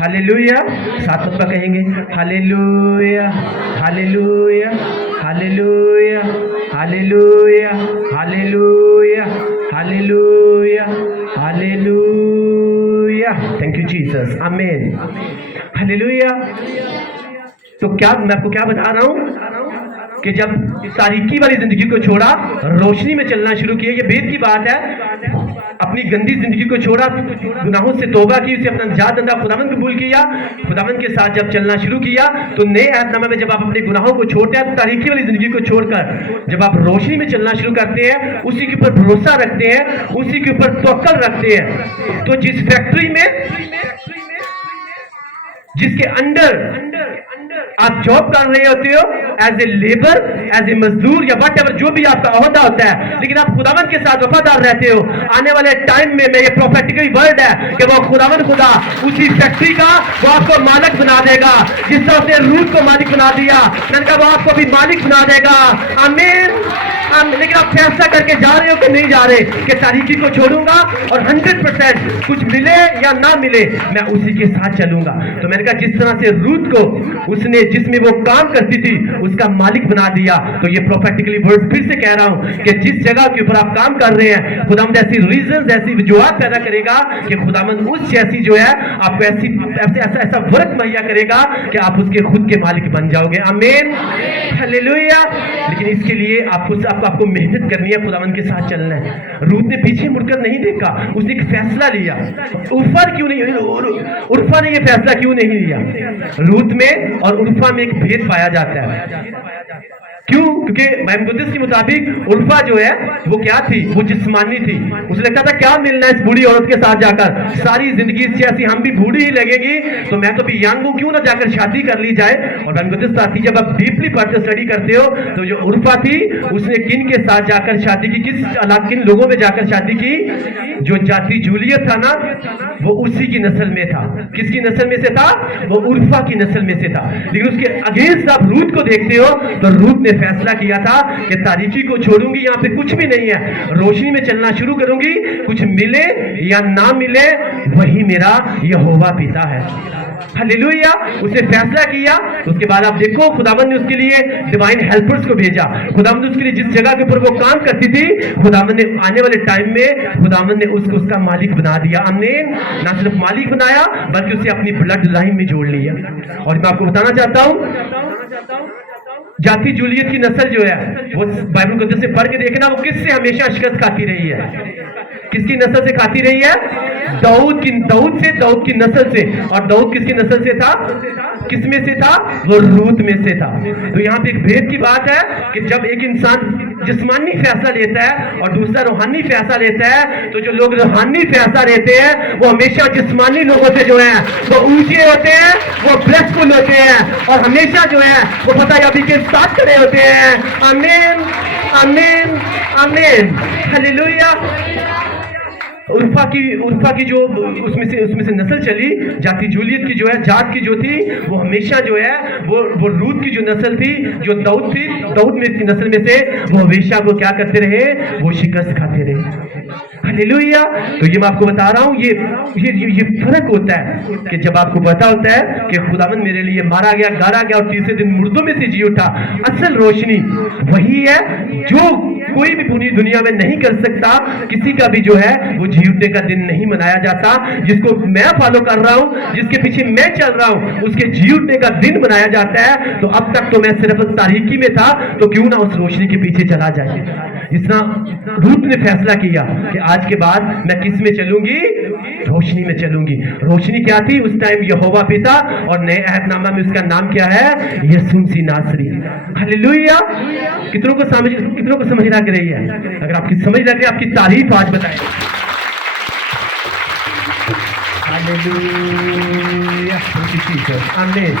Hallelujah. सात मरतबा कहेंगे hallelujah hallelujah hallelujah hallelujah hallelujah hallelujah hallelujah. Thank you Jesus, आमीन, हालेलुया। तो क्या मैं आपको क्या बता रहा हूं कि जब तारीकी वाली जिंदगी को छोड़ा, रोशनी में चलना शुरू किया, ये वेद की बात है। अपनी गंदी जिंदगी को छोड़ा, गुनाहों से तौबा की, उसे अपना निजात धंधा खुदावंद कबूल किया, खुदावंद के साथ जब चलना शुरू किया, तो नए अहदनामे में जब आप अपने गुनाहों को छोड़ते हैं, तारीकी वाली जिंदगी को छोड़कर जब आप रोशनी में चलना शुरू करते हैं, उसी के ऊपर भरोसा रखते हैं, उसी के ऊपर तवक्कल रखते हैं, तो जिस फैक्ट्री में, जिसके अंडर आप जॉब कर रहे होते हो, as a labour, as a मजदूर या वट एवर, जो भी आपका ओहदा होता है, लेकिन आप खुदावन के साथ वफादार रहते हो, आने वाले टाइम में ये प्रोफेटिकली वर्ड है कि वो खुदावन खुदा उसी फैक्ट्री का वो आपको मालिक बना देगा, जिस तरह उसने रूथ को मालिक बना दिया, मैंने कहा वो आपको भी मालिक बना देगा। आमीन। लेकिन आप फैसला करके जा रहे हो कि नहीं जा रहे कि तारीकी को छोड़ूंगा और 100% कुछ मिले या ना मिले मैं उसी के साथ चलूंगा। तो मैंने कहा जिस तरह से रूथ को उसने जिसमें वो काम करती थी उसका मालिक बना दिया, तो ये प्रोफेटिकली वर्ड फिर से कह रहा हूं कि जिस जगह के ऊपर आप काम कर रहे हैं, खुदावंद ऐसी रीजंस, ऐसी वजूहात पैदा करेगा कि खुदावंद उस जैसी जो है आपको ऐसा वर्क मुहैया करेगा कि आप उसके खुद के मालिक बन जाओगे। आमीन, हालेलुया। लेकिन इसके लिए आपको मेहनत करनी है, खुदावंद के साथ चलना है। रूथ ने पीछे मुड़कर नहीं देखा, उसने एक फैसला लिया। उर्फा ने ये फैसला क्यों नहीं लिया? रूथ में और उर्फा में एक भेद पाया जाता है। क्यों? क्योंकि बाइबल मुकद्दस के मुताबिक उर्फा जो है वो क्या थी? वो जिस्मानी थी। उसे लगता था क्या मिलना है इस बूढ़ी औरत के साथ जाकर, सारी जिंदगी से ऐसी हम भी बूढ़ी ही लगेगी, तो मैं तो भी यंग हूं, क्यों ना जाकर शादी कर ली जाए। और बाइबल मुकद्दस साथी जब आप डीपली पढ़ते स्टडी करते हो तो जो उर्फा थी उसने किन के साथ जाकर शादी की, किन लोगों में जाकर शादी की? जो जाति जूलियत था ना, वो उसी की नस्ल में था। किसकी नस्ल में से था? वो उर्फा की नस्ल में से था। लेकिन उसके अगेंस्ट आप रूथ को देखते हो तो रूथ ने फैसला किया था कि तारीकी को छोड़ूंगी, यहाँ पे कुछ भी नहीं है, रोशनी में चलना शुरू करूंगी, कुछ मिले या ना मिले वही मेरा यहोवा पिता है। हालेलुया। उसने फैसला किया। उसके बाद आप देखो खुदावंद ने उसके लिए डिवाइन हेल्पर्स को भेजा। खुदावंद उसके लिए जिस जगह के ऊपर वो काम करती थी, खुदावंद ने आने वाले टाइम में खुदावंद ने उसको उसका मालिक बना दिया। आमीन। ना सिर्फ मालिक बनाया बल्कि उसे अपनी ब्लड लाइन में जोड़ लिया। और मैं आपको बताना चाहता हूं जाति जूलियत की नस्ल जो है वो बाइबल मुकद्दस से पढ़ के देखना, वो किससे हमेशा शिकस्त खाती रही है? किसकी नस्ल से खाती रही है? दाऊद की नस्ल से। और दाऊद किसकी नस्ल से था? किस में से था? वो रूथ में से था। तो यहाँ पे एक भेद की बात है कि जब एक इंसान जिस्मानी फैसला लेता है और दूसरा रूहानी फैसला लेता है, तो जो लोग रूहानी फैसला लेते हैं वो हमेशा जिस्मानी लोगों से जो है वो ऊंचे होते हैं, वो ब्लेसफुल होते हैं और हमेशा जो है वो फतेहायाबी के साथ खड़े होते हैं। आमीन, आमीन, आमीन, हालेलुया। उर्फा की जो उसमें से नस्ल चली, जाति जूलियत की जो है जात की जो थी, वो हमेशा जो है वो रूथ की जो नस्ल थी, जो दाऊद में की नस्ल में से, वो हमेशा वो क्या करते रहे? वो शिकस्त खाते रहे। हालेलुया। तो ये मैं आपको बता रहा हूं, ये फर्क होता है कि जब आपको पता होता है कि खुदावंद मेरे लिए मारा गया, गाड़ा गया और तीसरे दिन मुर्दों में से जी उठा। असल रोशनी वही है जो कोई भी पूरी दुनिया में नहीं कर सकता। किसी का भी जो है वो जी उठने का दिन नहीं मनाया जाता। जिसको मैं फॉलो कर रहा हूं, जिसके पीछे मैं चल रहा हूं, उसके जी उठने का दिन मनाया जाता है। तो अब तक तो मैं सिर्फ तारीकी में था, तो क्यों ना उस रोशनी के पीछे चला जाए। जिस तरह रूथ ने फैसला किया कि आज के बाद मैं किस में चलूंगी? रोशनी में चलूंगी। रोशनी क्या थी उस टाइम? यहोवा पिता। और नए अहदनामा में उसका नाम क्या है? यीशु मसीह नासरी। हालेलुया। कितनों को समझ लग रही है? अगर आपकी समझ लग रही है, आपकी तारीफ आज बताएं। हालेलुया, आमीन।